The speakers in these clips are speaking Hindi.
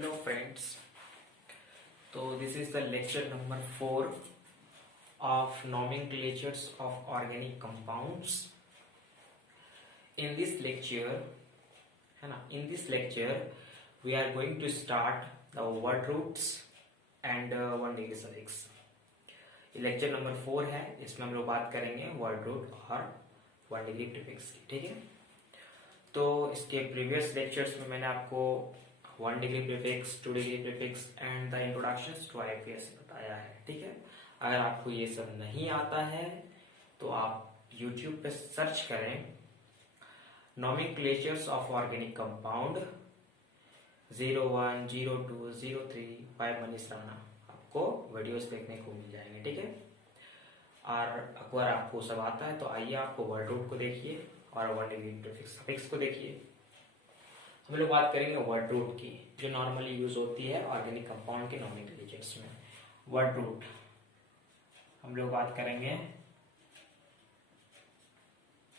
Hello friends, so this is the lecture number 4 of nomenclatures of organic compounds. In this lecture we are going to start the word roots and one degree suffix. ये लेक्चर नंबर 4 है, इसमें हम लोग बात करेंगे वर्ड रूट और वन डिग्री प्रीफिक्स की। ठीक है, तो इसके प्रीवियस लेक्चर्स में मैंने आपको 1 degree prefix, 2 degree prefix and the introduction to IPS बताया है। ठीक है, अगर आपको ये सब नहीं आता है तो आप YouTube पे सर्च करें nomenclatures of organic compound 01, 02, 03 by Manish Rana, आपको वीडियोस देखने को मिल जाएंगे। ठीक है, और अगर आपको सब आता है तो आइए आपको वर्ड रूट को देखिए और 1 डिग्री प्रीफिक्स सफिक्स को देखिए। हम लोग बात करेंगे वर्ड रूट की, जो नॉर्मली यूज होती है ऑर्गेनिक कंपाउंड के नोमेनक्लेचर्स में। वर्ड रूट हम लोग बात करेंगे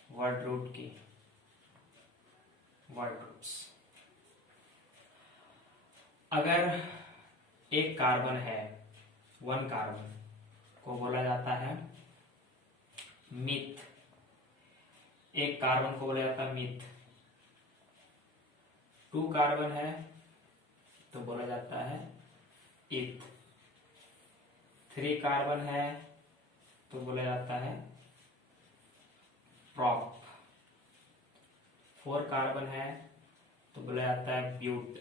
वर्ड रूट की, वर्ड रूट्स। अगर एक कार्बन है, 1 कार्बन को बोला जाता है मिथ, एक कार्बन को बोला जाता है मिथ। 2 कार्बन है तो बोला जाता है इथ। 3 कार्बन है तो बोला जाता है प्रॉप। 4 कार्बन है तो बोला जाता है ब्यूट।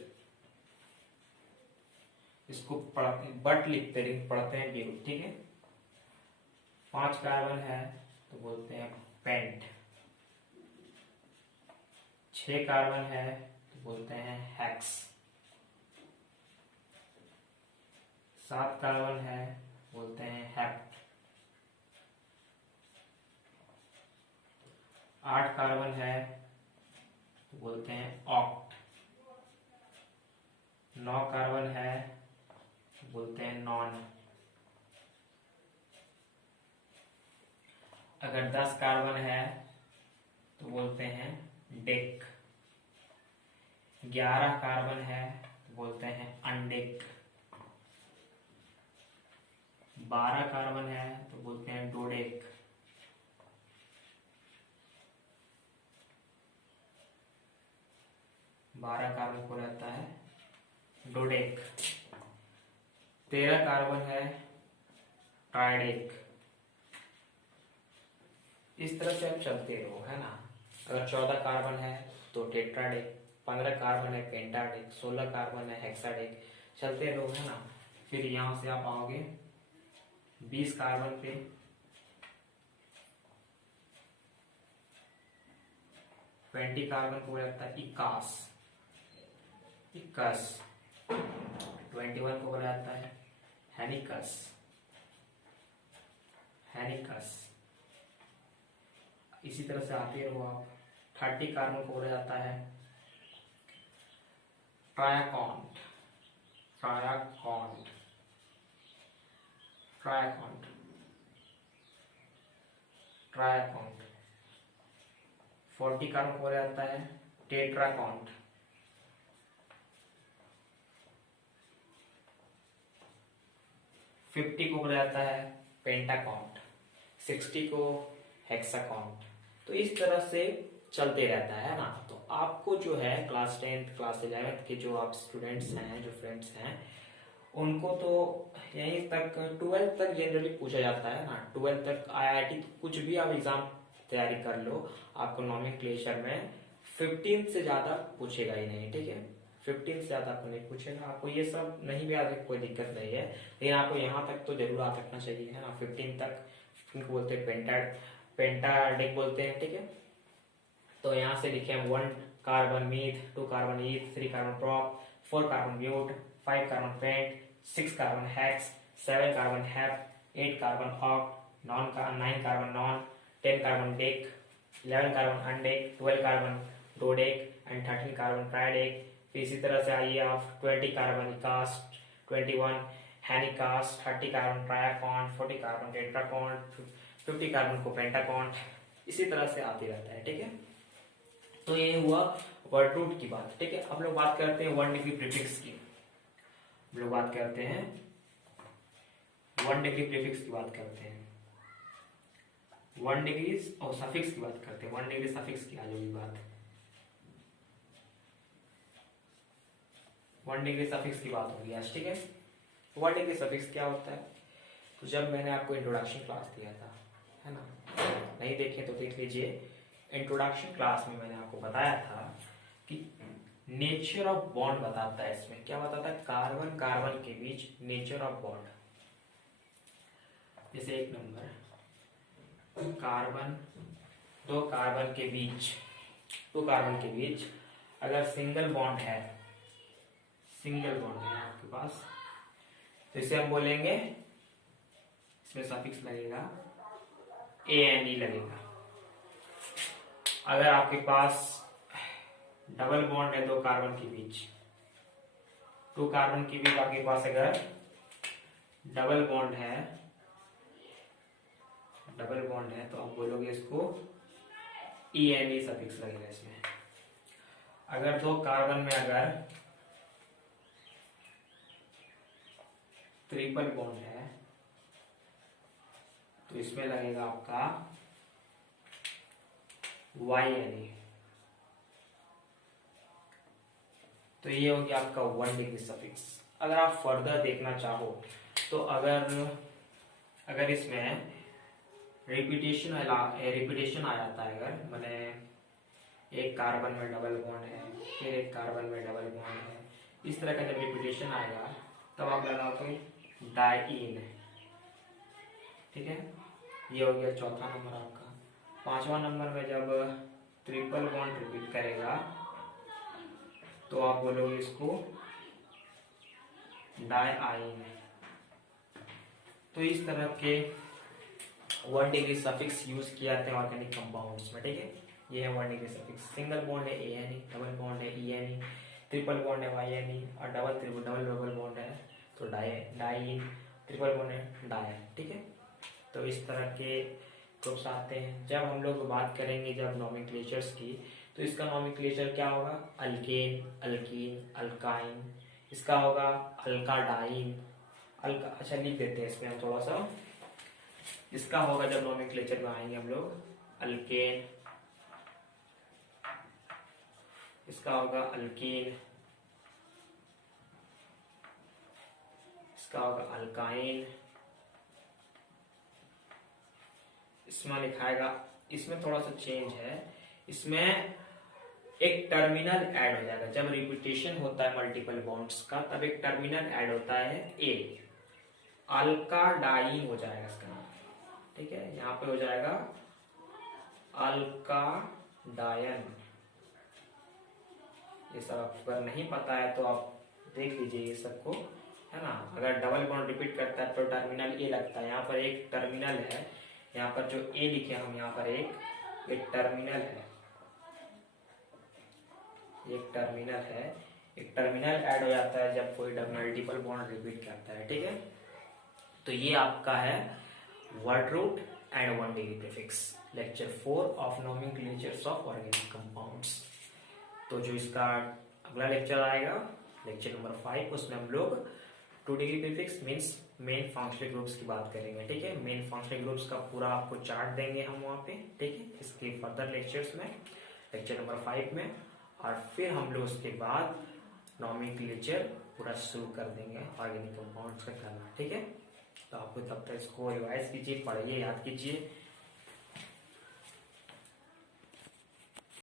इसको बट लिखते हैं, पढ़ते हैं ब्यूट। ठीक है, 5 कार्बन है तो बोलते हैं पेंट। 6 कार्बन है तो बोलते हैं हेक्स। 7 कार्बन है बोलते हैं हेप्ट। 8 कार्बन है तो बोलते हैं ऑक्ट। 9 कार्बन है तो बोलते हैं नॉन। अगर 10 कार्बन है तो बोलते हैं डेक। 11 कार्बन है तो बोलते हैं अनडेक। 12 कार्बन है तो बोलते हैं डोडेक। 12 कार्बन को रहता है डोडेक। 13 कार्बन है ट्राइडेक। इस तरह से आप चलते रहो, है ना। अगर 14 कार्बन है तो टेट्राडेक, 15 कार्बन है पेंटाडेक, 16 कार्बन है हेक्साडेक, चलते रहो, है ना। फिर यहां से आप आओगे 20 कार्बन पे, 20 कार्बन को बोला जाता है इक्कास। 21 को बोला जाता है हेनिकस। इसी तरह से आते रहो आप। 30 कार्बन को बोला जाता है ट्रायाकॉन्ट। 40 कार्बन को बोला जाता है टेट्राकॉन्ट। 50 को बोला जाता है पेंटाकॉन्ट। 60 को हेक्साकॉन्ट। तो इस तरह से चलते रहता है ना। तो आपको जो है क्लास 10th क्लास 11th के जो आप स्टूडेंट्स हैं, जो फ्रेंड्स हैं, उनको तो यहीं तक 12th तक जनरली पूछा जाता है ना। 12th तक आईआईटी कुछ भी आप एग्जाम तैयारी कर लो, आपको नोमेनक्लेचर में 15 से ज्यादा पूछेगा ही नहीं। ठीक है, 15 से ज्यादा आपको नहीं पूछेगा। आपको ये सब नहीं भी आता कोई दिक्कत नहीं है, लेकिन आपको यहाँ तक तो जरूर आ सकना चाहिए, है ना। 15 तक इनको बोलते हैं पेंटाडेक बोलते हैं। ठीक है, तो यहाँ से लिखे 1 carbon meth, 2 carbon eth, 3 carbon prop, 4 carbon but, 5 carbon pent, 6 carbon hex, 7 carbon hept, 8 carbon oct, 9 carbon non, 10 carbon dec, 11 carbon undec, 12 carbon dodec and 13 carbon tridec. फिर इसी तरह से आइए आप 20 carbon icos, 21 henicos, 30 carbon triacont, 40 carbon tetracont, 50 carbon को पेंटाकॉन्ट। इसी तरह से आते रहता है। ठीक है, तो ये हुआ वर्ड रूट की बात। ठीक है, अब लोग बात करते हैं 1 डिग्री प्रीफिक्स की। हम लोग बात करते हैं 1 डिग्री प्रीफिक्स की बात करते हैं, 1 डिग्री और सफिक्स की बात करते हैं। 1 डिग्री सफिक्स की आ जाएगी बात, 1 डिग्री सफिक्स की बात होगी आज, ठीक है। 1 डिग्री सफिक्स क्या होता है? तो जब मैंने आपको इंट्रोडक्शन क्लास दिया था, है ना, नहीं देखे तो देख लीजिए। इंट्रोडक्शन क्लास में मैंने आपको बताया था कि नेचर ऑफ बॉन्ड बताता है। इसमें क्या बताता है? कार्बन कार्बन के बीच नेचर ऑफ बॉन्ड। जैसे एक नंबर, कार्बन दो कार्बन के बीच अगर सिंगल बॉन्ड है आपके पास, तो इसे हम बोलेंगे, इसमें सफिक्स लगेगा ANE लगेगा। अगर आपके पास डबल बॉन्ड है 2 कार्बन के बीच, 2 कार्बन के बीच आपके पास अगर डबल बॉन्ड है तो आप बोलोगे इसको ENE सफिक्स लगेगा इसमें। अगर 2 कार्बन में अगर ट्रिपल बॉन्ड है तो इसमें लगेगा आपका YNE। तो ये हो गया आपका 1 डिग्री सफिक्स। अगर आप फर्दर देखना चाहो तो अगर इसमें रिपीटेशन आ जाता है, अगर मैंने एक कार्बन में डबल बॉन्ड है, फिर एक कार्बन में डबल बॉन्ड है, इस तरह का जब रिपीटेशन आएगा तब आप लगाओगे डाइईन, ठीक है। ये हो गया चौथा नंबर आपका। 5वां नंबर में जब ट्रिपल बॉन्ड रिपीट करेगा तो आप बोलोगे इसको डाइईन। तो इस तरह के 1 डिग्री सफिक्स यूज किए जाते हैं ऑर्गेनिक कंपाउंड्स में, ठीक है। ये है 1 डिग्री सफिक्स। सिंगल बॉन्ड है ANE, डबल बॉन्ड है ENE, ट्रिपल बॉन्ड है YNE और डबल बॉन्ड है तो डाइईन, ट्रिपल बॉन्ड है डायन, ठीक है। तो इस तरह के ग्रुप्स आते हैं। जब हम लोग बात करेंगे जब नॉमेनक्लेचर्स की, तो इसका नॉमेनक्लेचर क्या होगा? Alkane, alkyne, alkyne. इसका होगा अल्काडाइन, अच्छा लिख देते हैं इसमें हम थोड़ा सा। इसका होगा जब नॉमेनक्लेचर में आएंगे हम लोग, अल्केन, इसका होगा अल्कीन, इसका होगा अल्काइन, इसमें लिखाएगा, इसमें थोड़ा सा चेंज है, इसमें एक टर्मिनल ऐड हो जाएगा। जब रिपीटेशन होता है मल्टीपल बॉन्ड्स का तब एक टर्मिनल ऐड होता है A, अल्काडाइन हो जाएगा इसका नाम, ठीक है। यहाँ पे हो जाएगा अल्काडायन। ये सब आपको अगर नहीं पता है तो आप देख लीजिए ये सबको, है ना। अगर डबल बॉन्ड रिपीट करता है तो टर्मिनल A लगता है। यहाँ पर एक टर्मिनल है, यहाँ पर जो A लिखे हम, यहाँ पर एक टर्मिनल है, एक टर्मिनल ऐड हो जाता है जब कोई मल्टीपल बॉन्ड रिपीट करता है, ठीक है। तो ये आपका है word root and 1 degree prefix, lecture 4 of nomenclatures of organic compounds. तो जो इसका अगला लेक्चर आएगा, लेक्चर नंबर 5, उसमें हम लोग 2 degree prefix means main functional groups की बात करेंगे, ठीक है। मेन फंक्शनल ग्रुप्स का पूरा आपको चार्ट देंगे हम वहाँ पे, ठीक है, इसके फर्दर लेक्चर्स में, लेक्चर नंबर 5 में। और फिर हम लोग उसके बाद नॉमेनक्लेचर पूरा शुरू कर देंगे ऑर्गेनिक कंपाउंड्स का करना, ठीक है। तो आपको तब तक इसको रिवाइज कीजिए, पढ़िए, याद कीजिए।